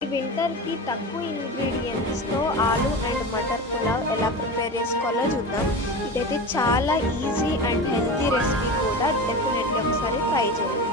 ఈ వింటర్‌కి తక్కువ ఇంగ్రీడియెంట్స్‌తో ఆలు అండ్ మటర్ పులావ్ ఎలా ప్రిపేర్ చేసుకోవాలో చూద్దాం. ఇదైతే చాలా ఈజీ అండ్ హెల్తీ రెసిపీ కూడా. డెఫినెట్‌లీ ఒకసారి ట్రై చేయండి.